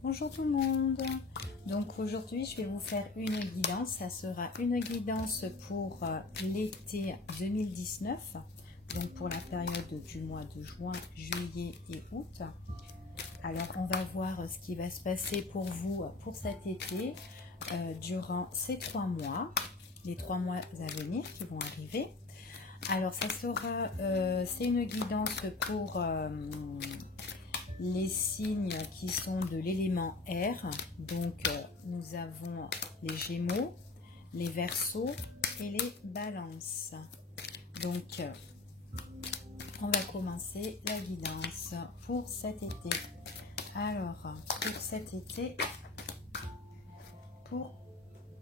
Bonjour tout le monde. Donc aujourd'hui je vais vous faire une guidance. Ça sera une guidance pour l'été 2019, donc pour la période du mois de juin, juillet et août. Alors on va voir ce qui va se passer pour vous pour cet été durant ces 3 mois, les 3 mois à venir qui vont arriver. Alors ça sera, c'est une guidance pour les signes qui sont de l'élément air. Donc nous avons les Gémeaux, les Verseaux et les Balances. Donc on va commencer la guidance pour cet été. Alors pour cet été, pour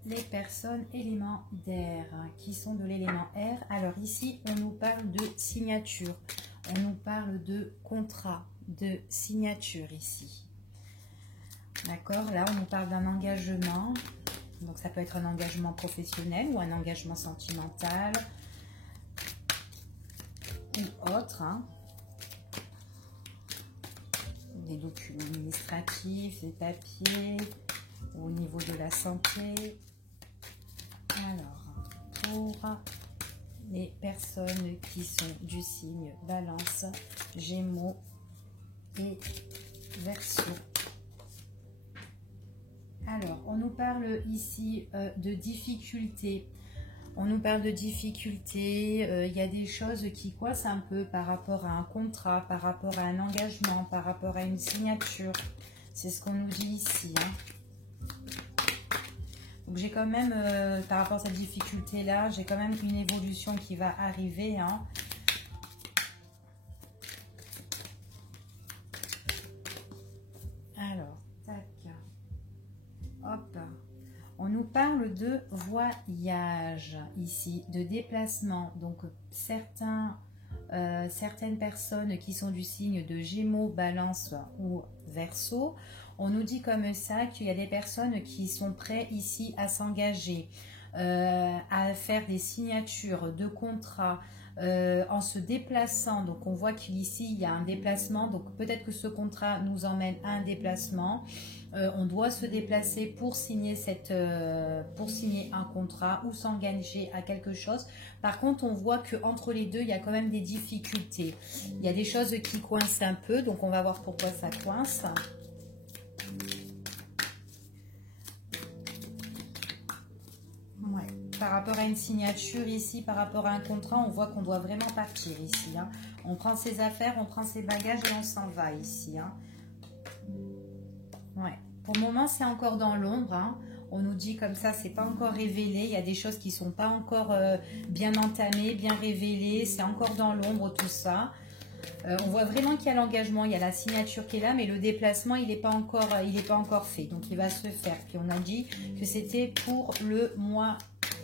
les personnes éléments d'air qui sont de l'élément air, alors ici on nous parle de signature, on nous parle de contrat, de signature ici. D'accord, là on nous parle d'un engagement, donc ça peut être un engagement professionnel ou un engagement sentimental ou autre, hein. Des documents administratifs, des papiers, au niveau de la santé. Alors, pour les personnes qui sont du signe Balance, Gémeaux et Verseau. Alors, on nous parle ici de difficultés. On nous parle de difficultés. Il y a des choses qui coincent un peu par rapport à un contrat, par rapport à un engagement, par rapport à une signature. C'est ce qu'on nous dit ici, hein. Donc j'ai quand même, par rapport à cette difficulté-là, j'ai quand même une évolution qui va arriver, hein. Alors, tac, hop. On nous parle de voyage ici, de déplacement. Donc certaines personnes qui sont du signe de Gémeaux, Balance ou Verseau, on nous dit comme ça qu'il y a des personnes qui sont prêtes ici à s'engager, à faire des signatures de contrats en se déplaçant. Donc on voit qu'ici il y a un déplacement, donc peut-être que ce contrat nous emmène à un déplacement. On doit se déplacer pour signer un contrat ou s'engager à quelque chose. Par contre, on voit qu'entre les deux, il y a quand même des difficultés. Il y a des choses qui coincent un peu, donc on va voir pourquoi ça coince. Ouais. Par rapport à une signature ici, par rapport à un contrat, on voit qu'on doit vraiment partir ici, hein. On prend ses affaires, on prend ses bagages et on s'en va ici, hein. Ouais. Pour le moment, c'est encore dans l'ombre, hein. On nous dit comme ça, c'est pas encore révélé. Il y a des choses qui sont pas encore bien entamées, bien révélées. C'est encore dans l'ombre tout ça. On voit vraiment qu'il y a l'engagement, il y a la signature qui est là, mais le déplacement, il n'est pas encore fait. Donc, il va se faire. Puis, on a dit que c'était pour le mois,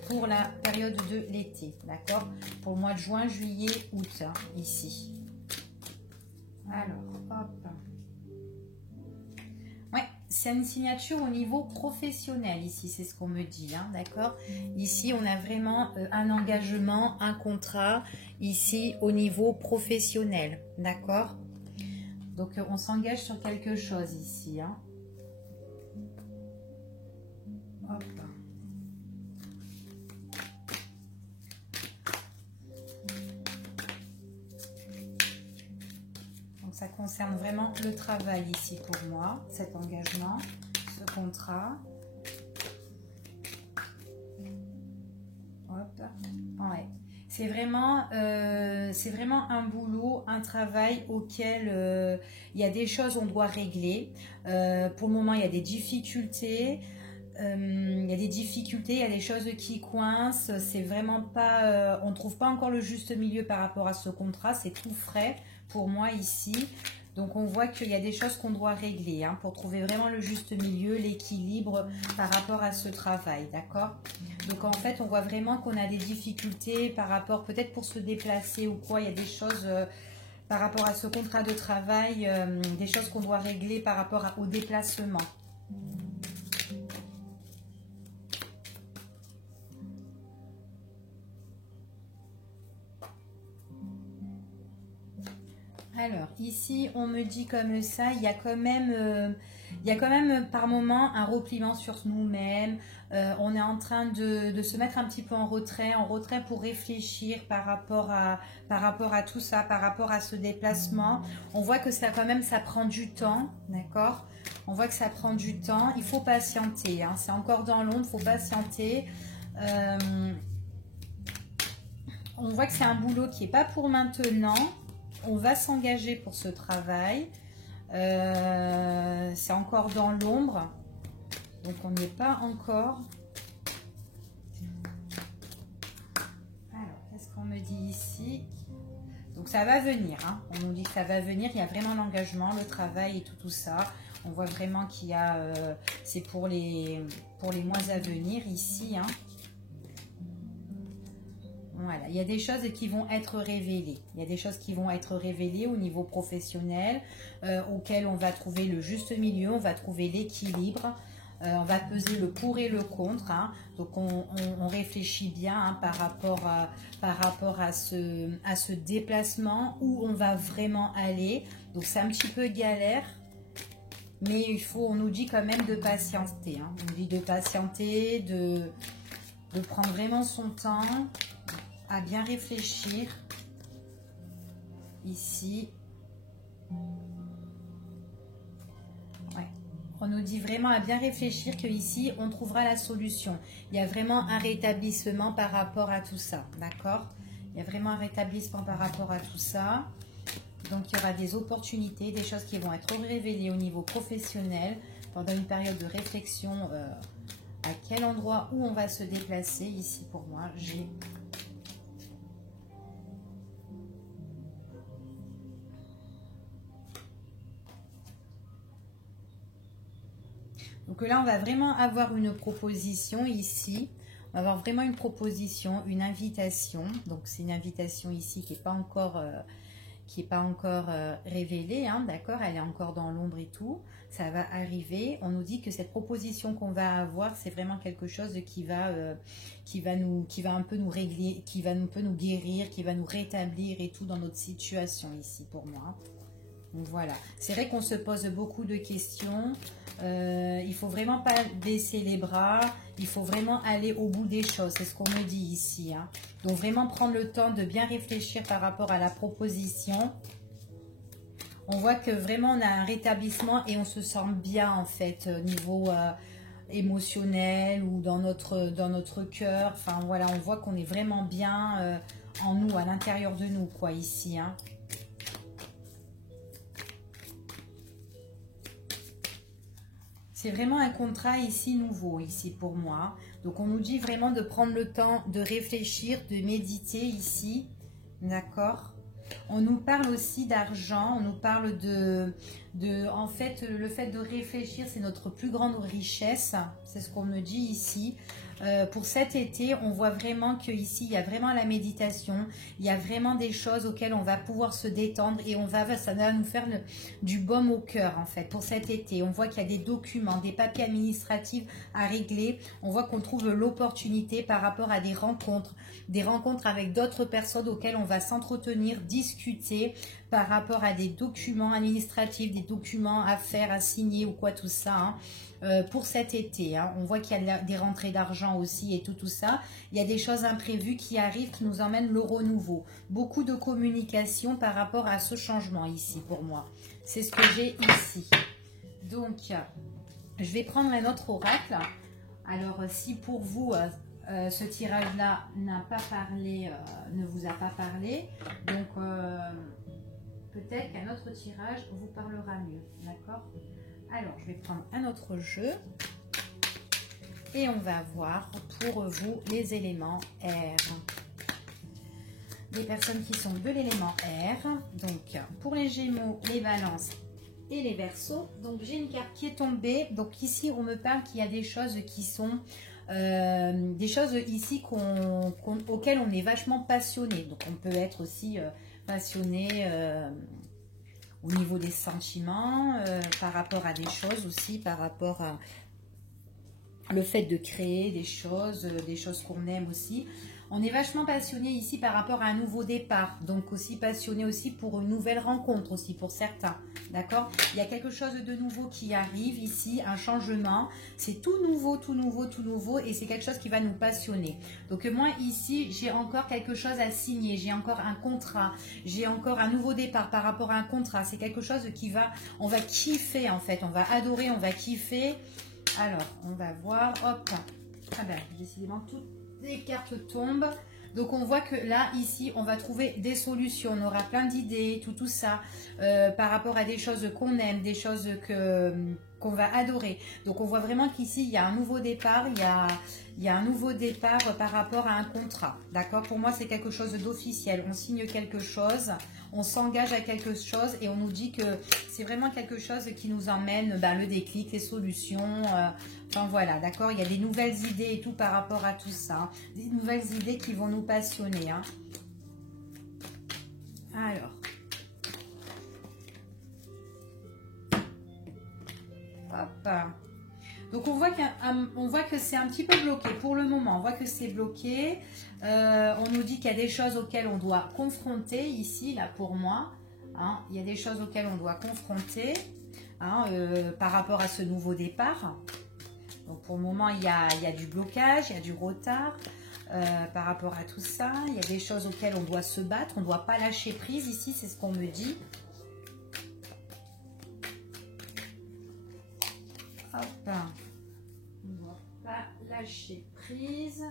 pour la période de l'été, d'accord? Pour le mois de juin, juillet, août, hein, ici. Alors, hop. Ouais, c'est une signature au niveau professionnel ici, c'est ce qu'on me dit, hein, d'accord? Ici, on a vraiment un engagement, un contrat, ici, au niveau professionnel, d'accord? Donc, on s'engage sur quelque chose ici, hein. Hop. Donc, ça concerne vraiment le travail ici pour moi, cet engagement, ce contrat. Hop. Ouais. C'est vraiment un boulot, un travail auquel il y a des choses qu'on doit régler. Pour le moment, il y a des difficultés. Il y a des choses qui coincent. C'est vraiment pas, on ne trouve pas encore le juste milieu par rapport à ce contrat. C'est tout frais pour moi ici. Donc on voit qu'il y a des choses qu'on doit régler, hein, pour trouver vraiment le juste milieu, l'équilibre par rapport à ce travail, d'accord? Donc en fait on voit vraiment qu'on a des difficultés par rapport, peut-être pour se déplacer ou quoi, il y a des choses par rapport à ce contrat de travail, des choses qu'on doit régler par rapport au déplacement. Alors, ici, on me dit comme ça, il y a quand même il y a quand même par moment un repliement sur nous-mêmes. On est en train de se mettre un petit peu en retrait pour réfléchir par rapport à tout ça, par rapport à ce déplacement. On voit que ça quand même, ça prend du temps, d'accord? On voit que ça prend du temps. Il faut patienter, hein. C'est encore dans l'ombre, il faut patienter. On voit que c'est un boulot qui n'est pas pour maintenant. On va s'engager pour ce travail. C'est encore dans l'ombre. Donc, on n'y est pas encore. Alors, qu'est-ce qu'on me dit ici? Donc, ça va venir. Hein. On nous dit que ça va venir. Il y a vraiment l'engagement, le travail et tout ça. On voit vraiment qu'il y a... c'est pour les mois à venir ici. Hein. Voilà, il y a des choses qui vont être révélées. Il y a des choses qui vont être révélées au niveau professionnel, auquel on va trouver le juste milieu, on va trouver l'équilibre, on va peser le pour et le contre. Hein. Donc, on réfléchit bien hein, par rapport à ce déplacement, où on va vraiment aller. Donc, c'est un petit peu galère, mais on nous dit quand même de patienter. Hein. On nous dit de patienter, de prendre vraiment son temps, à bien réfléchir ici. Ouais. On nous dit vraiment à bien réfléchir qu'ici, on trouvera la solution. Il y a vraiment un rétablissement par rapport à tout ça, d'accord? Il y a vraiment un rétablissement par rapport à tout ça. Donc, il y aura des opportunités, des choses qui vont être révélées au niveau professionnel pendant une période de réflexion. À quel endroit où on va se déplacer ici pour moi, j'ai... Donc là, on va vraiment avoir une proposition ici. On va avoir vraiment une proposition, une invitation. Donc, c'est une invitation ici qui n'est pas encore, révélée, hein, d'accord? Elle est encore dans l'ombre et tout. Ça va arriver. On nous dit que cette proposition qu'on va avoir, c'est vraiment quelque chose qui va un peu nous régler, qui va un peu nous guérir, qui va nous rétablir et tout dans notre situation ici pour moi. Donc voilà, c'est vrai qu'on se pose beaucoup de questions, il faut vraiment pas baisser les bras, il faut vraiment aller au bout des choses, c'est ce qu'on me dit ici. Hein. Donc vraiment prendre le temps de bien réfléchir par rapport à la proposition. On voit que vraiment on a un rétablissement et on se sent bien en fait au niveau émotionnel ou dans notre cœur. Enfin voilà, on voit qu'on est vraiment bien en nous, à l'intérieur de nous quoi ici. Hein. C'est vraiment un contrat ici nouveau, ici pour moi. Donc, on nous dit vraiment de prendre le temps de réfléchir, de méditer ici. D'accord? On nous parle aussi d'argent. On nous parle en fait, le fait de réfléchir, c'est notre plus grande richesse. C'est ce qu'on me dit ici. Pour cet été, on voit vraiment qu'ici, il y a vraiment la méditation, il y a vraiment des choses auxquelles on va pouvoir se détendre et ça va nous faire du baume au cœur en fait pour cet été. On voit qu'il y a des documents, des papiers administratifs à régler. On voit qu'on trouve l'opportunité par rapport à des rencontres avec d'autres personnes auxquelles on va s'entretenir, discuter par rapport à des documents administratifs, des documents à faire, à signer ou quoi tout ça. Hein. Pour cet été, hein. On voit qu'il y a des rentrées d'argent aussi et tout ça. Il y a des choses imprévues qui arrivent, qui nous emmènent le renouveau. Beaucoup de communication par rapport à ce changement ici pour moi. C'est ce que j'ai ici. Donc, je vais prendre un autre oracle. Alors, si pour vous, ce tirage-là n'a pas parlé, ne vous a pas parlé, donc peut-être qu'un autre tirage vous parlera mieux. D'accord ? Alors, je vais prendre un autre jeu et on va voir pour vous les éléments air. Les personnes qui sont de l'élément air. Donc, pour les Gémeaux, les Balances et les Verseaux. Donc, j'ai une carte qui est tombée. Donc, ici, on me parle qu'il y a des choses qui sont... des choses ici auxquelles on est vachement passionné. Donc, on peut être aussi passionné... au niveau des sentiments, par rapport à des choses aussi, par rapport à le fait de créer des choses qu'on aime aussi. On est vachement passionné ici par rapport à un nouveau départ. Donc aussi passionné aussi pour une nouvelle rencontre aussi pour certains. D'accord? Il y a quelque chose de nouveau qui arrive ici, un changement. C'est tout nouveau, tout nouveau, tout nouveau. Et c'est quelque chose qui va nous passionner. Donc moi ici, j'ai encore quelque chose à signer. J'ai encore un contrat. J'ai encore un nouveau départ par rapport à un contrat. C'est quelque chose qui va... On va kiffer en fait. On va adorer, on va kiffer. Alors, on va voir. Hop. Ah ben, décidément, toutes les cartes tombent. Donc, on voit que là, ici, on va trouver des solutions. On aura plein d'idées, tout ça, par rapport à des choses qu'on aime, des choses qu'on va adorer. Donc, on voit vraiment qu'ici, il y a un nouveau départ. Il y a un nouveau départ par rapport à un contrat. D'accord? Pour moi, c'est quelque chose d'officiel. On signe quelque chose. On s'engage à quelque chose et on nous dit que c'est vraiment quelque chose qui nous emmène le déclic, les solutions. Enfin voilà, d'accord. Il y a des nouvelles idées et tout par rapport à tout ça. Hein. Des nouvelles idées qui vont nous passionner. Hein. Alors. Hop. Donc on voit que c'est un petit peu bloqué pour le moment. On voit que c'est bloqué. On nous dit qu'il y a des choses auxquelles on doit confronter ici, là pour moi. Hein, il y a des choses auxquelles on doit confronter hein, par rapport à ce nouveau départ. Donc pour le moment, il y a du blocage, il y a du retard par rapport à tout ça. Il y a des choses auxquelles on doit se battre. On ne doit pas lâcher prise ici, c'est ce qu'on me dit. Hop. On ne doit pas lâcher prise.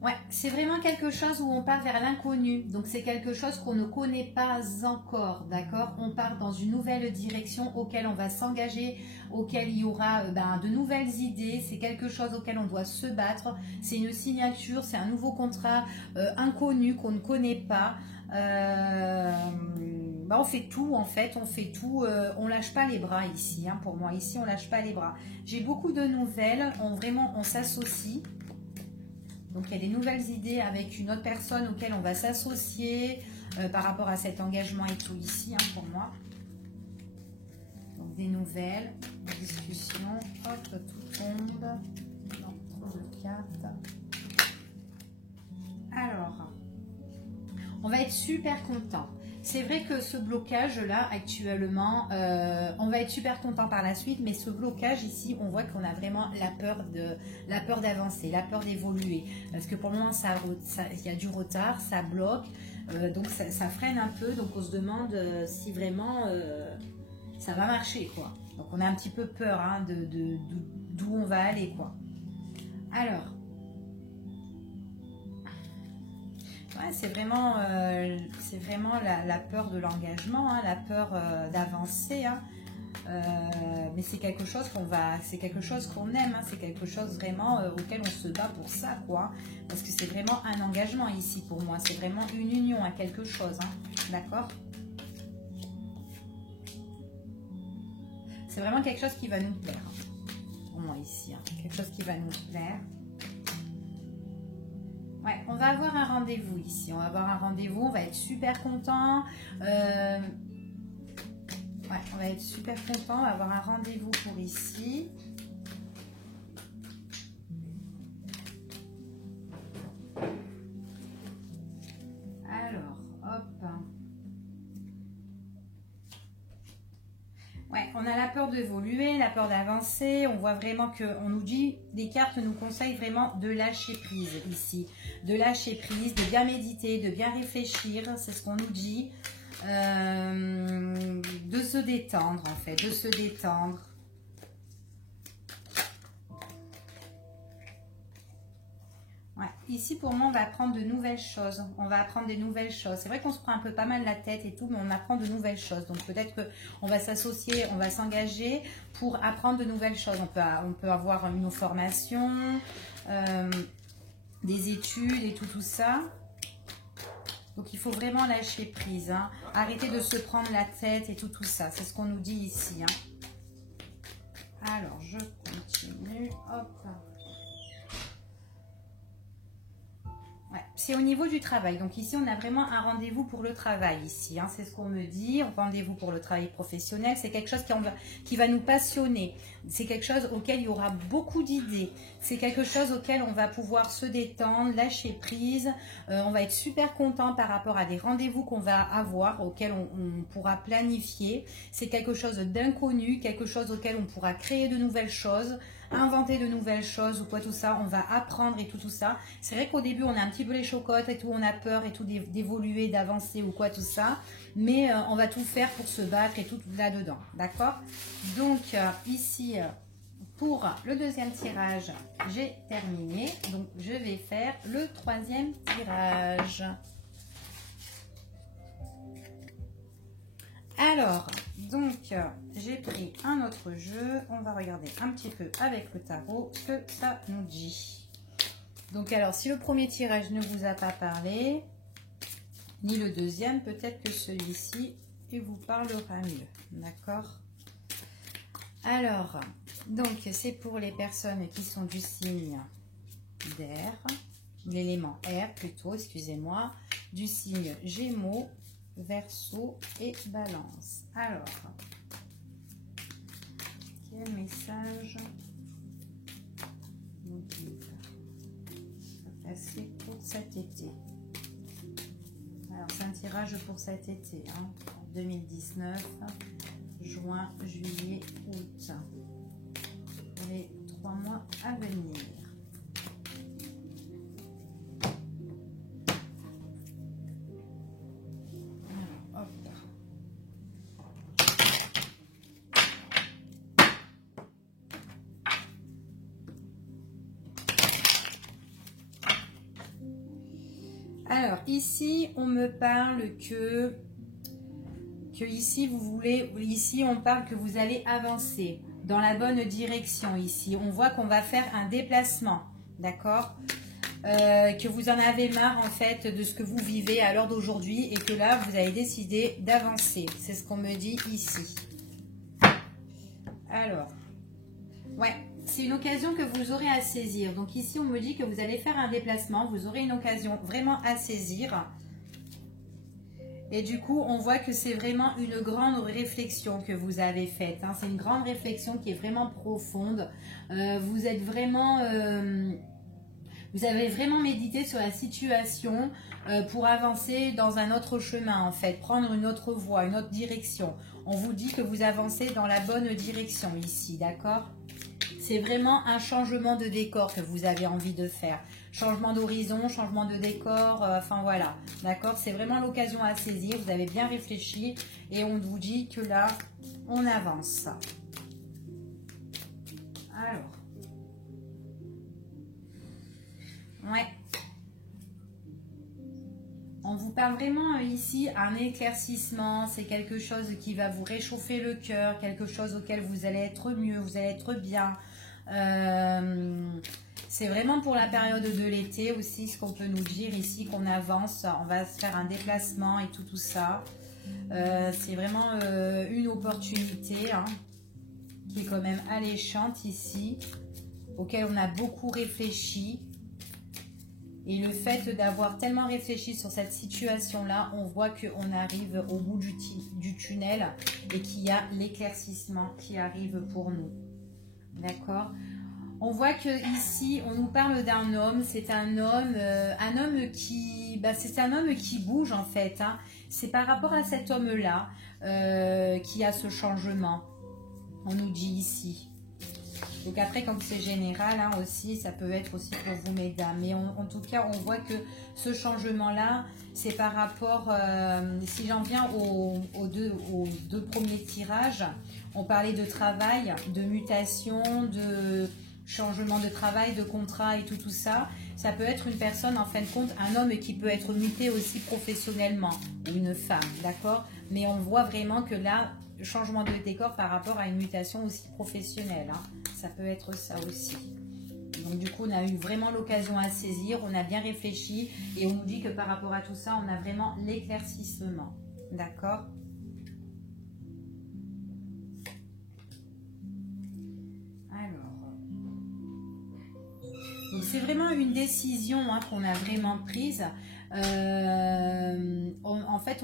Ouais, c'est vraiment quelque chose où on part vers l'inconnu. Donc, c'est quelque chose qu'on ne connaît pas encore, d'accord? On part dans une nouvelle direction auquel on va s'engager, auquel il y aura de nouvelles idées. C'est quelque chose auquel on doit se battre. C'est une signature, c'est un nouveau contrat inconnu qu'on ne connaît pas. On fait tout en fait, on fait tout. On lâche pas les bras ici, hein, pour moi. Ici, on lâche pas les bras. J'ai beaucoup de nouvelles. On s'associe. Donc, il y a des nouvelles idées avec une autre personne auquel on va s'associer par rapport à cet engagement et tout ici, hein, pour moi. Donc, des nouvelles, des discussions. Hop, tout tombe. Non, trop de cartes. Alors, on va être super content. C'est vrai que ce blocage-là, actuellement, on va être super content par la suite, mais ce blocage ici, on voit qu'on a vraiment la peur d'avancer, la peur d'évoluer. Parce que pour le moment, il y a du retard, ça bloque, donc ça freine un peu. Donc on se demande si vraiment ça va marcher, quoi. Donc on a un petit peu peur hein, d'où on va aller, quoi. Alors, ouais, c'est vraiment la peur de l'engagement, hein, la peur d'avancer. Hein. Mais c'est quelque chose qu'on aime, hein, c'est quelque chose vraiment auquel on se bat pour ça, quoi. Parce que c'est vraiment un engagement ici pour moi, c'est vraiment une union à quelque chose, hein, d'accord? C'est vraiment quelque chose qui va nous plaire, pour moi ici, hein, quelque chose qui va nous plaire. Ouais, on va avoir un rendez-vous ici. On va avoir un rendez-vous. On va être super content. Ouais, on va être super content. On va avoir un rendez-vous pour ici. Alors, hop. Ouais, on a la peur d'évoluer, la peur d'avancer. On voit vraiment qu'on nous dit, les cartes nous conseillent vraiment de lâcher prise ici. De lâcher prise, de bien méditer, de bien réfléchir. C'est ce qu'on nous dit. De se détendre en fait, de se détendre. Ouais. Ici, pour moi, on va apprendre de nouvelles choses. On va apprendre des nouvelles choses. C'est vrai qu'on se prend un peu pas mal la tête et tout, mais on apprend de nouvelles choses. Donc, peut-être qu'on va s'associer, on va s'engager pour apprendre de nouvelles choses. On peut avoir une formation, des études et tout ça. Donc, il faut vraiment lâcher prise. Hein. Arrêter de se prendre la tête et tout ça. C'est ce qu'on nous dit ici. Hein. Alors, je continue. Hop. Ouais, c'est au niveau du travail. Donc ici, on a vraiment un rendez-vous pour le travail ici. Hein, c'est ce qu'on me dit. Un rendez-vous pour le travail professionnel. C'est quelque chose qui va nous passionner. c'est quelque chose auquel il y aura beaucoup d'idées. C'est quelque chose auquel on va pouvoir se détendre, lâcher prise. On va être super content par rapport à des rendez-vous qu'on va avoir, auxquels on pourra planifier. C'est quelque chose d'inconnu, quelque chose auquel on pourra créer de nouvelles choses, inventer de nouvelles choses ou quoi tout ça. On va apprendre et tout ça. C'est vrai qu'au début, on a un petit peu les chocottes et tout, on a peur et tout d'évoluer, d'avancer ou quoi tout ça. Mais on va tout faire pour se battre et tout là-dedans. D'accord? Donc, ici... pour le deuxième tirage, j'ai terminé. Donc, je vais faire le troisième tirage. Alors, donc, j'ai pris un autre jeu. On va regarder un petit peu avec le tarot ce que ça nous dit. Donc, alors, si le premier tirage ne vous a pas parlé, ni le deuxième, peut-être que celui-ci, il vous parlera mieux. D'accord? Alors, donc c'est pour les personnes qui sont du signe d'air, l'élément air plutôt, excusez-moi, du signe Gémeaux, Verseau et Balance. Alors, quel message nous dit passer pour cet été? Alors, c'est un tirage pour cet été, hein, 2019. Juin, juillet, août. Les 3 mois à venir. Alors, hop. Alors, ici, on me parle que ici vous voulez, ici on parle que vous allez avancer dans la bonne direction. Ici on voit qu'on va faire un déplacement, d'accord, que vous en avez marre en fait de ce que vous vivez à l'heure d'aujourd'hui et que là vous avez décidé d'avancer. C'est ce qu'on me dit ici. Alors, ouais, c'est une occasion que vous aurez à saisir. Donc ici on me dit que vous allez faire un déplacement, vous aurez une occasion vraiment à saisir. Et du coup, on voit que c'est vraiment une grande réflexion que vous avez faite. Hein. C'est une grande réflexion qui est vraiment profonde. Vous êtes vraiment... vous avez vraiment médité sur la situation pour avancer dans un autre chemin, en fait. Prendre une autre voie, une autre direction. On vous dit que vous avancez dans la bonne direction ici, d'accord? C'est vraiment un changement de décor que vous avez envie de faire. Changement d'horizon, changement de décor, enfin voilà. D'accord? C'est vraiment l'occasion à saisir. Vous avez bien réfléchi et on vous dit que là, on avance. Alors. Ouais. On vous parle vraiment ici un éclaircissement. C'est quelque chose qui va vous réchauffer le cœur, quelque chose auquel vous allez être mieux, vous allez être bien. C'est vraiment pour la période de l'été aussi, ce qu'on peut nous dire ici, qu'on avance, on va se faire un déplacement et tout ça. C'est vraiment une opportunité hein, qui est quand même alléchante ici, auquel on a beaucoup réfléchi. Et le fait d'avoir tellement réfléchi sur cette situation-là, on voit qu'on arrive au bout du tunnel et qu'il y a l'éclaircissement qui arrive pour nous. D'accord ? On voit que ici, on nous parle d'un homme. C'est un homme qui, c'est un homme qui bouge en fait. Hein. C'est par rapport à cet homme-là qui a ce changement. On nous dit ici. Donc après, quand c'est général hein, aussi, ça peut être aussi pour vous, mesdames. Mais en tout cas, on voit que ce changement-là, c'est par rapport, si j'en viens aux deux premiers tirages, on parlait de travail, de mutation, de changement de travail, de contrat et tout ça. Ça peut être une personne, en fin de compte, un homme qui peut être muté aussi professionnellement, ou une femme, d'accord? Mais on voit vraiment que là, changement de décor par rapport à une mutation aussi professionnelle. Hein. Ça peut être ça aussi. Donc du coup, on a eu vraiment l'occasion à saisir, on a bien réfléchi et on nous dit que par rapport à tout ça, on a vraiment l'éclaircissement. D'accord ? Alors, donc c'est vraiment une décision hein, qu'on a vraiment prise. En fait,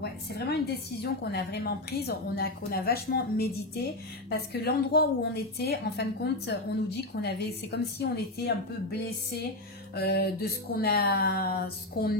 ouais, c'est vraiment une décision qu'on a vraiment prise, qu'on a vachement médité, parce que l'endroit où on était, en fin de compte, on nous dit qu'on avait, c'est comme si on était un peu blessé de ce qu'on a, ce qu'on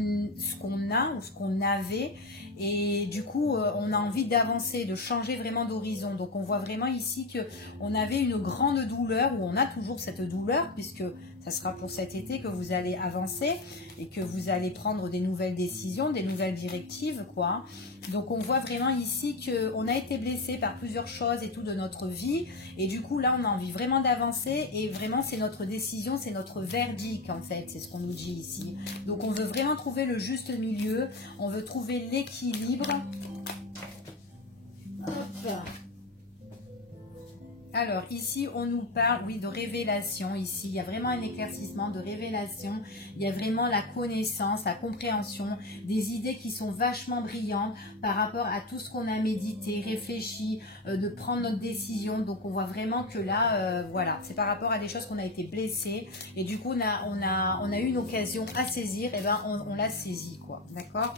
a ou ce qu'on avait. Et du coup, on a envie d'avancer, de changer vraiment d'horizon. Donc, on voit vraiment ici que on avait une grande douleur, ou on a toujours cette douleur, puisque ça sera pour cet été que vous allez avancer et que vous allez prendre des nouvelles décisions, des nouvelles directives, quoi. Donc, on voit vraiment ici qu'on a été blessé par plusieurs choses et tout de notre vie. Et du coup, là, on a envie vraiment d'avancer. Et vraiment, c'est notre décision, c'est notre verdict, en fait. C'est ce qu'on nous dit ici. Donc, on veut vraiment trouver le juste milieu. On veut trouver l'équilibre. Hop. Alors, ici, on nous parle, oui, de révélation. Ici, il y a vraiment un éclaircissement de révélation. Il y a vraiment la connaissance, la compréhension, des idées qui sont vachement brillantes par rapport à tout ce qu'on a médité, réfléchi, de prendre notre décision. Donc, on voit vraiment que là, voilà, c'est par rapport à des choses qu'on a été blessés. Et du coup, on a eu une occasion à saisir. Et ben, on l'a saisi, quoi. D'accord?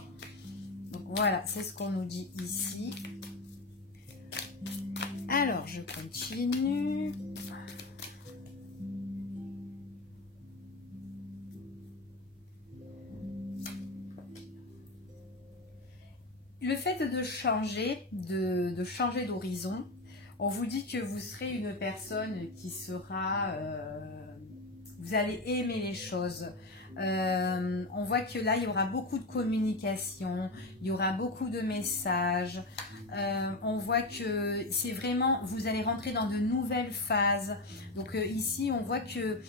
Donc, voilà, c'est ce qu'on nous dit ici. Alors, je continue. Le fait de changer, de changer d'horizon, on vous dit que vous serez une personne qui sera... vous allez aimer les choses. On voit que là, il y aura beaucoup de communication, il y aura beaucoup de messages. On voit que c'est vraiment, vous allez rentrer dans de nouvelles phases. Donc ici, on voit que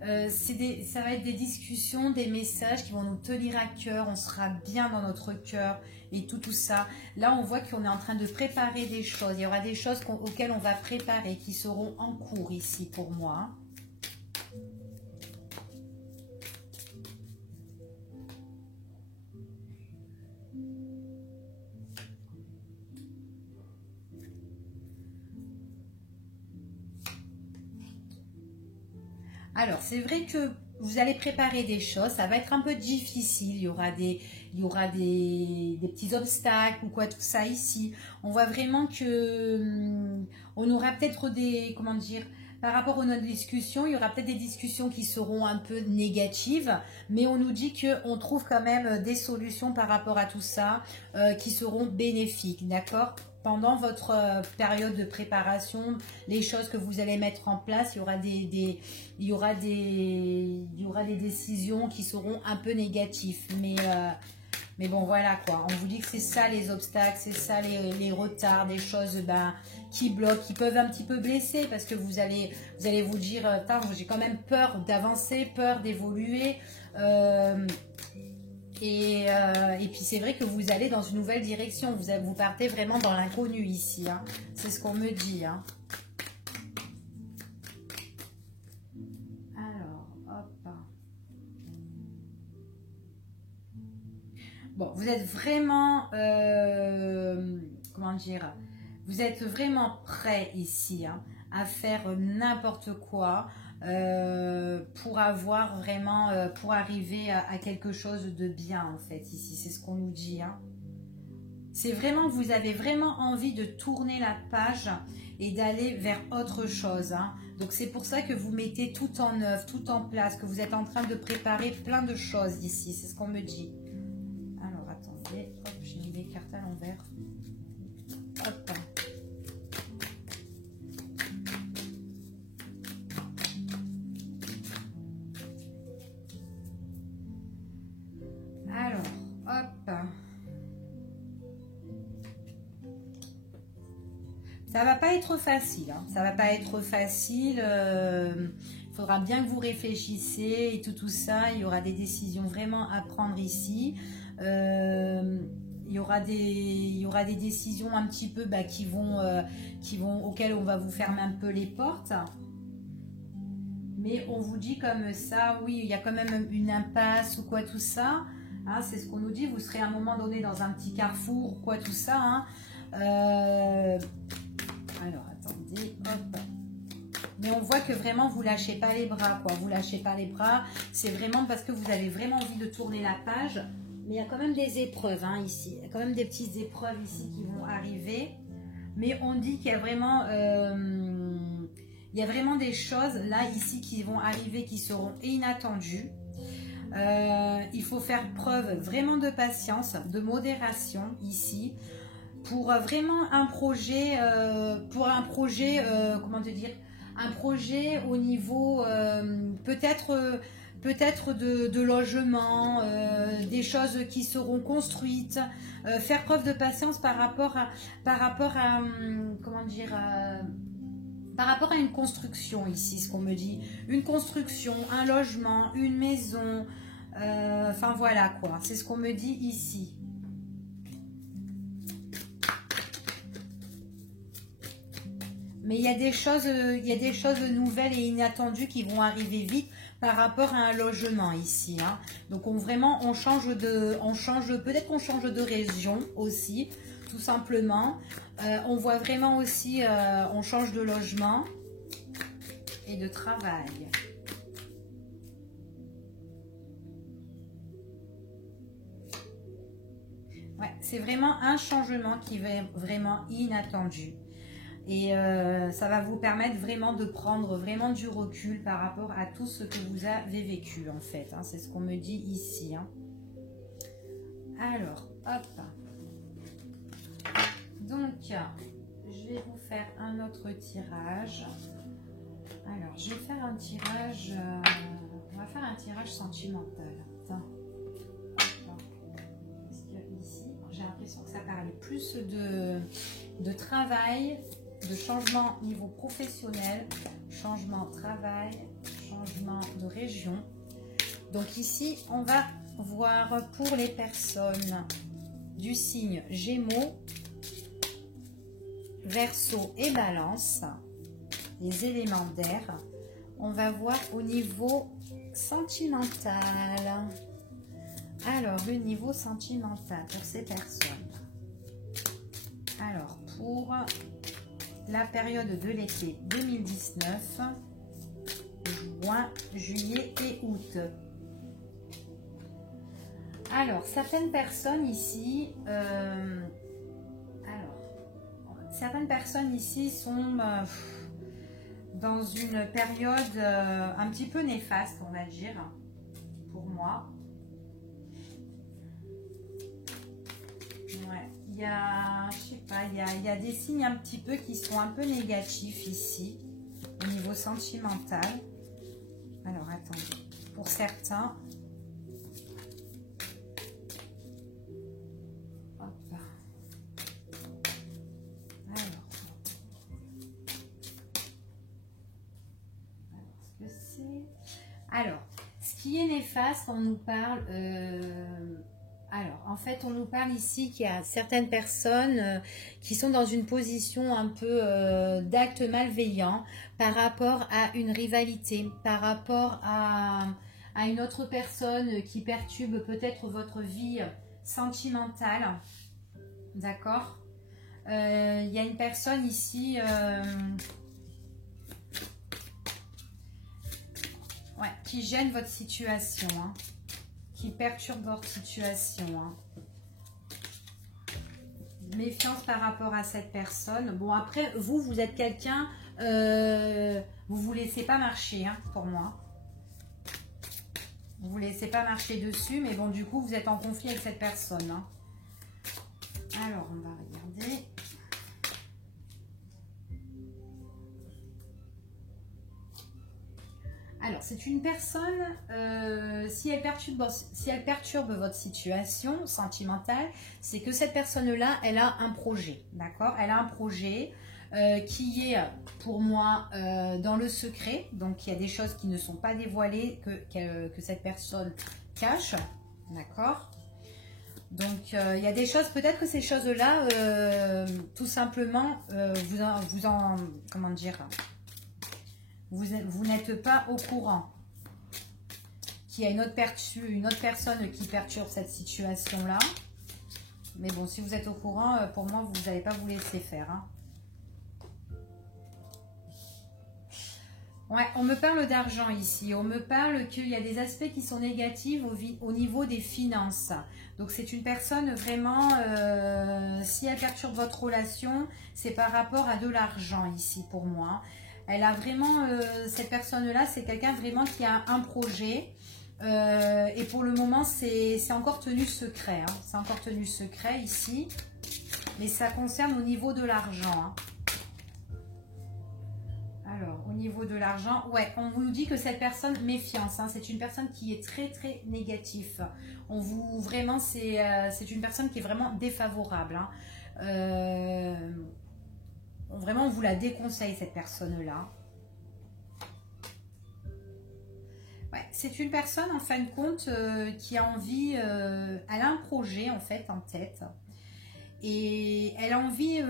ça va être des discussions, des messages qui vont nous tenir à cœur. On sera bien dans notre cœur et tout ça. Là, on voit qu'on est en train de préparer des choses. Il y aura des choses auxquelles on va préparer, qui seront en cours ici pour moi. Alors, c'est vrai que vous allez préparer des choses, ça va être un peu difficile, il y aura des petits obstacles ou quoi, tout ça ici. On voit vraiment que on aura peut-être comment dire, par rapport à notre discussion, il y aura peut-être des discussions qui seront un peu négatives, mais on nous dit qu'on trouve quand même des solutions par rapport à tout ça qui seront bénéfiques, d'accord ? Pendant votre période de préparation, les choses que vous allez mettre en place, il y aura des décisions qui seront un peu négatives. Mais bon, voilà quoi. On vous dit que c'est ça les obstacles, c'est ça les retards, des choses qui bloquent, qui peuvent un petit peu blesser parce que vous allez vous dire, j'ai quand même peur d'avancer, peur d'évoluer. Et puis c'est vrai que vous allez dans une nouvelle direction, vous partez vraiment dans l'inconnu ici, hein. C'est ce qu'on me dit. Hein. Alors, hop. Bon, vous êtes vraiment, comment dire, vous êtes vraiment prêt ici hein, à faire n'importe quoi. Pour avoir vraiment, pour arriver à quelque chose de bien en fait ici, c'est ce qu'on nous dit hein. C'est vraiment, vous avez vraiment envie de tourner la page et d'aller vers autre chose hein. Donc c'est pour ça que vous mettez tout en œuvre, tout en place, que vous êtes en train de préparer plein de choses ici, c'est ce qu'on me dit. Alors attendez, hop, j'ai mis les cartes à l'envers. Hop. Ça va pas être facile, hein. Ça va pas être facile. Il faudra bien que vous réfléchissiez et tout ça. Il y aura des décisions vraiment à prendre ici. Il y aura des décisions un petit peu auxquelles on va vous fermer un peu les portes. Mais on vous dit comme ça, oui, il y a quand même une impasse ou quoi tout ça. Hein, c'est ce qu'on nous dit. Vous serez à un moment donné dans un petit carrefour, quoi tout ça. Hein. Alors, attendez, hop. Mais on voit que vraiment, vous lâchez pas les bras, quoi. Vous lâchez pas les bras. C'est vraiment parce que vous avez vraiment envie de tourner la page. Mais il y a quand même des épreuves, hein, ici. Il y a quand même des petites épreuves ici qui vont arriver. Mais on dit qu'il y a vraiment... il y a vraiment des choses, là, ici, qui vont arriver, qui seront inattendues. Il faut faire preuve vraiment de patience, de modération, ici. Pour vraiment un projet, comment te dire, un projet au niveau peut-être de logement, des choses qui seront construites, faire preuve de patience par rapport à comment dire, par rapport à une construction ici, ce qu'on me dit, une construction, un logement, une maison, enfin voilà quoi, c'est ce qu'on me dit ici. Mais il y a des choses nouvelles et inattendues qui vont arriver vite par rapport à un logement ici. Hein. Donc on change peut-être qu'on change de région aussi, tout simplement. On voit vraiment aussi, on change de logement et de travail. Ouais, c'est vraiment un changement qui va être vraiment inattendu. Et ça va vous permettre vraiment de prendre vraiment du recul par rapport à tout ce que vous avez vécu en fait. Hein. C'est ce qu'on me dit ici. Hein. Alors, hop. Donc, je vais vous faire un autre tirage. Alors, je vais faire un tirage... on va faire un tirage sentimental. Attends. Parce que ici, j'ai l'impression que ça parlait plus de travail, de changement niveau professionnel, changement travail, changement de région. Donc ici, on va voir pour les personnes du signe Gémeaux, Verseau et Balance, les éléments d'air. On va voir au niveau sentimental. Alors, le niveau sentimental pour ces personnes. Alors, pour la période de l'été 2019, juin, juillet et août. Alors, certaines personnes ici, sont dans une période un petit peu néfaste, on va dire, pour moi. Ouais, il y a, je sais pas, il y a des signes un petit peu qui sont un peu négatifs ici, au niveau sentimental. Alors, attendez, pour certains... Alors, ce qui est néfaste, on nous parle... alors, en fait, on nous parle ici qu'il y a certaines personnes qui sont dans une position un peu d'acte malveillant par rapport à une rivalité, par rapport à une autre personne qui perturbe peut-être votre vie sentimentale. D'accord ? Il y a une personne ici... ouais, qui gêne votre situation, hein, qui perturbe votre situation. Hein. Méfiance par rapport à cette personne. Bon, après, vous êtes quelqu'un, vous ne vous laissez pas marcher, hein, pour moi. Vous ne vous laissez pas marcher dessus, mais bon, du coup, vous êtes en conflit avec cette personne. Hein. Alors, on va regarder. Alors, c'est une personne, si elle perturbe votre situation sentimentale, c'est que cette personne-là, elle a un projet, d'accord? Elle a un projet qui est, pour moi, dans le secret. Donc, il y a des choses qui ne sont pas dévoilées, que cette personne cache, d'accord? Donc, il y a des choses, peut-être que ces choses-là, tout simplement, comment dire... Vous n'êtes pas au courant qu'il y a une autre personne qui perturbe cette situation-là. Mais bon, si vous êtes au courant, pour moi, vous n'allez pas vous laisser faire. Hein. Ouais, on me parle d'argent ici. On me parle qu'il y a des aspects qui sont négatifs au niveau des finances. Donc c'est une personne vraiment, si elle perturbe votre relation, c'est par rapport à de l'argent ici pour moi. Elle a vraiment, cette personne-là, c'est quelqu'un vraiment qui a un projet. Et pour le moment, c'est encore tenu secret. Hein. C'est encore tenu secret ici. Mais ça concerne au niveau de l'argent. Hein. Alors, au niveau de l'argent, ouais, on vous dit que cette personne, méfiance, hein, c'est une personne qui est très très négative. On vous, vraiment, c'est une personne qui est vraiment défavorable. Hein. Vraiment, on vous la déconseille, cette personne-là. Ouais, c'est une personne, en fin de compte, qui a envie, elle a un projet, en fait, en tête. Et elle a envie...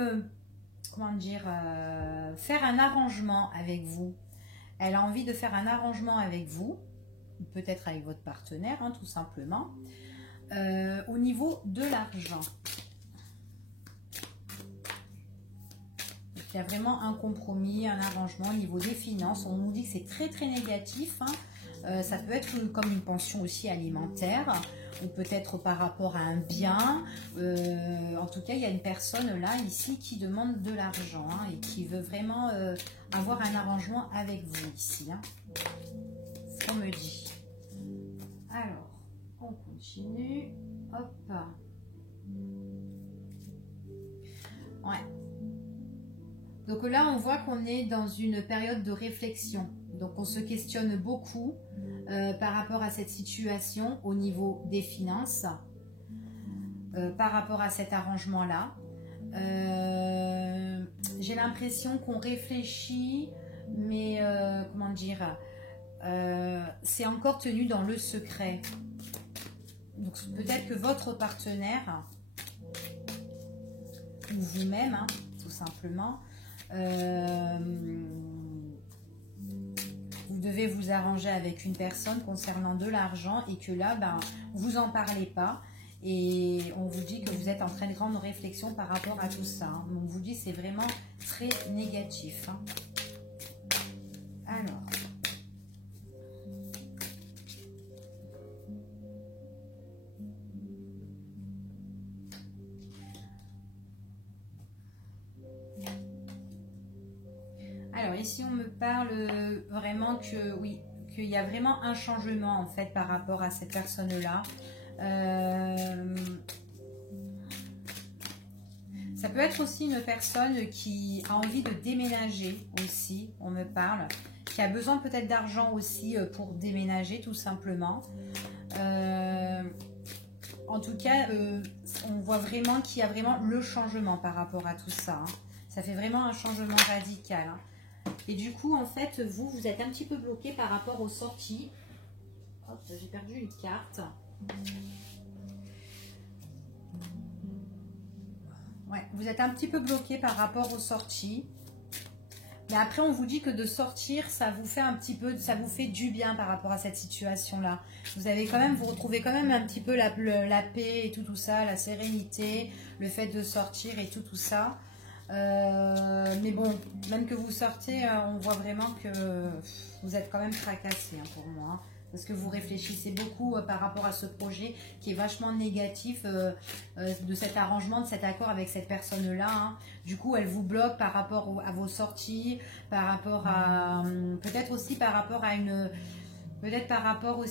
comment dire, faire un arrangement avec vous. Elle a envie de faire un arrangement avec vous, peut-être avec votre partenaire, hein, tout simplement, au niveau de l'argent. Il y a vraiment un compromis, un arrangement au niveau des finances. On nous dit que c'est très très négatif. Hein. Ça peut être comme une pension aussi alimentaire, ou peut-être par rapport à un bien. En tout cas, il y a une personne là, ici, qui demande de l'argent, hein, et qui veut vraiment avoir un arrangement avec vous ici. Hein. Ce qu'on me dit. Alors, on continue. Hop. Ouais. Donc là, on voit qu'on est dans une période de réflexion. Donc on se questionne beaucoup par rapport à cette situation au niveau des finances, par rapport à cet arrangement-là. J'ai l'impression qu'on réfléchit, mais comment dire, c'est encore tenu dans le secret. Donc peut-être que votre partenaire, ou vous-même, hein, tout simplement, vous devez vous arranger avec une personne concernant de l'argent et que là, ben, vous en parlez pas et on vous dit que vous êtes en train de grande réflexion par rapport à tout ça. Hein. On vous dit c'est vraiment très négatif. Hein. Alors. Alors ici on me parle vraiment que oui, qu'il y a vraiment un changement en fait par rapport à cette personne-là. Ça peut être aussi une personne qui a envie de déménager aussi, on me parle, qui a besoin peut-être d'argent aussi pour déménager tout simplement. En tout cas, on voit vraiment qu'il y a vraiment le changement par rapport à tout ça. Hein. Ça fait vraiment un changement radical. Hein. Et du coup, en fait, vous êtes un petit peu bloqué par rapport aux sorties. Hop, j'ai perdu une carte. Ouais, vous êtes un petit peu bloqué par rapport aux sorties. Mais après, on vous dit que de sortir, ça vous fait un petit peu, ça vous fait du bien par rapport à cette situation-là. Vous avez quand même, vous retrouvez quand même un petit peu la paix et tout ça, la sérénité, le fait de sortir et tout ça. Mais bon, même que vous sortez, on voit vraiment que vous êtes quand même tracassé hein, pour moi. Hein, parce que vous réfléchissez beaucoup par rapport à ce projet qui est vachement négatif de cet arrangement, de cet accord avec cette personne-là. Hein. Du coup, elle vous bloque par rapport à vos sorties, par rapport à... peut-être aussi par rapport à une... Peut-être par rapport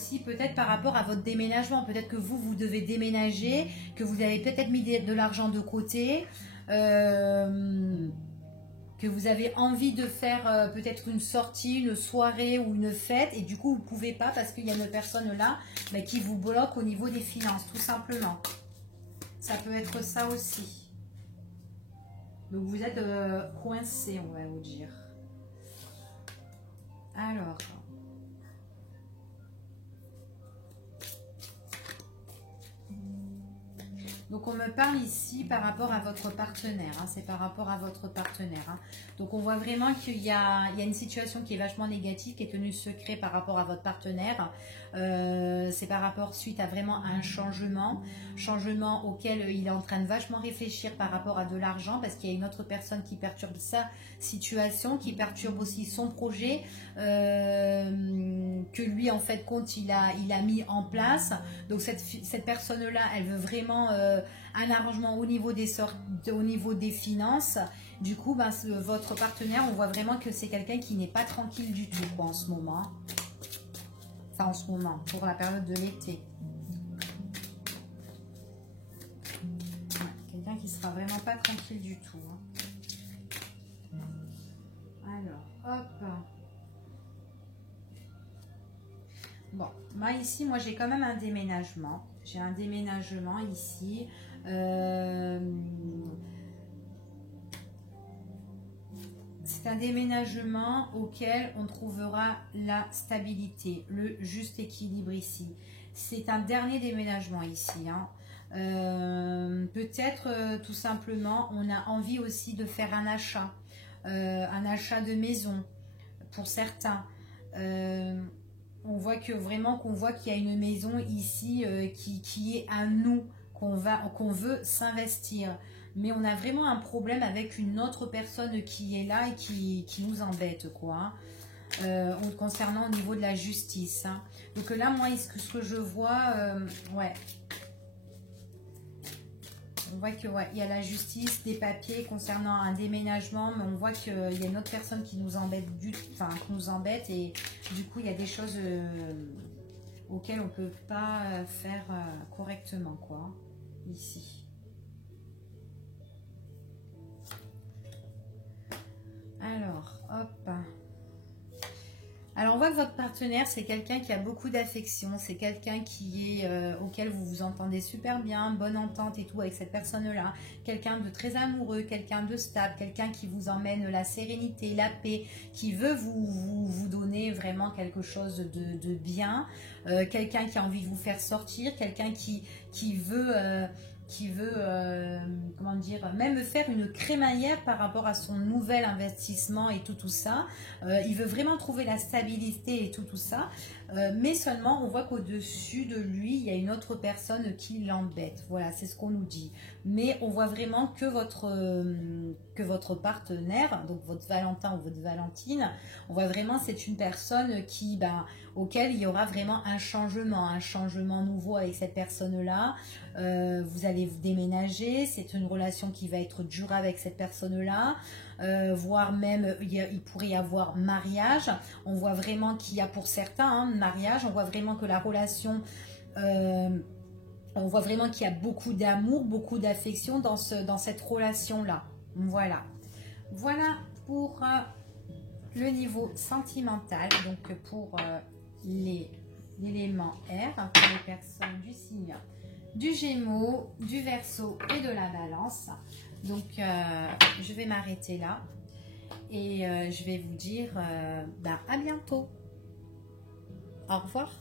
à votre déménagement. Peut-être que vous devez déménager, que vous avez peut-être mis de l'argent de côté. Que vous avez envie de faire peut-être une sortie, une soirée ou une fête et du coup vous ne pouvez pas parce qu'il y a une personne là qui vous bloque au niveau des finances tout simplement. Ça peut être ça aussi. Donc vous êtes coincé, on va vous dire. Alors... Donc on me parle ici par rapport à votre partenaire, hein, c'est par rapport à votre partenaire. Hein. Donc on voit vraiment qu'il y a une situation qui est vachement négative, qui est tenue secret par rapport à votre partenaire. C'est par rapport suite à vraiment un changement auquel il est en train de vachement réfléchir par rapport à de l'argent, parce qu'il y a une autre personne qui perturbe sa situation, qui perturbe aussi son projet, que lui en fait compte il a mis en place. Donc cette personne-là, elle veut vraiment un arrangement au niveau des finances. Du coup, ben, votre partenaire, on voit vraiment que c'est quelqu'un qui n'est pas tranquille du tout quoi, en ce moment. Enfin, en ce moment, pour la période de l'été. Ouais, quelqu'un qui sera vraiment pas tranquille du tout. Hein. Alors, hop. Bon, moi ici, j'ai quand même un déménagement. J'ai un déménagement ici. C'est un déménagement auquel on trouvera la stabilité, le juste équilibre ici. C'est un dernier déménagement ici. Hein. Peut-être tout simplement, on a envie aussi de faire un achat de maison pour certains. On voit que vraiment qu'on voit qu'il y a une maison ici qui est à nous, qu'on veut s'investir. Mais on a vraiment un problème avec une autre personne qui est là et qui nous embête, quoi. Concernant au niveau de la justice. Hein. Donc là, moi, ce que je vois, ouais. On voit que il y a la justice, des papiers concernant un déménagement, mais on voit qu'il y a une autre personne qui nous embête, et du coup, il y a des choses auxquelles on ne peut pas faire correctement, quoi, ici. Alors, hop. Alors, on voit que votre partenaire, c'est quelqu'un qui a beaucoup d'affection. C'est quelqu'un auquel vous vous entendez super bien, bonne entente et tout avec cette personne-là. Quelqu'un de très amoureux, quelqu'un de stable, quelqu'un qui vous emmène la sérénité, la paix, qui veut vous donner vraiment quelque chose de bien. Quelqu'un qui a envie de vous faire sortir, quelqu'un qui veut... comment dire, même faire une crémaillère par rapport à son nouvel investissement et tout ça. Il veut vraiment trouver la stabilité et tout ça. Mais seulement, on voit qu'au-dessus de lui, il y a une autre personne qui l'embête. Voilà, c'est ce qu'on nous dit. Mais on voit vraiment que votre partenaire, donc votre Valentin ou votre Valentine, on voit vraiment c'est une personne auquel il y aura vraiment un changement nouveau avec cette personne-là. Vous allez vous déménager, c'est une relation qui va être durable avec cette personne-là, voire même il pourrait y avoir mariage. On voit vraiment qu'il y a pour certains mariage, on voit vraiment que la relation, on voit vraiment qu'il y a beaucoup d'amour, beaucoup d'affection dans cette relation-là. Voilà pour le niveau sentimental, donc pour l'élément R, pour les personnes du signe du Gémeaux, du Verseau et de la Balance. Donc je vais m'arrêter là et je vais vous dire à bientôt. Au revoir.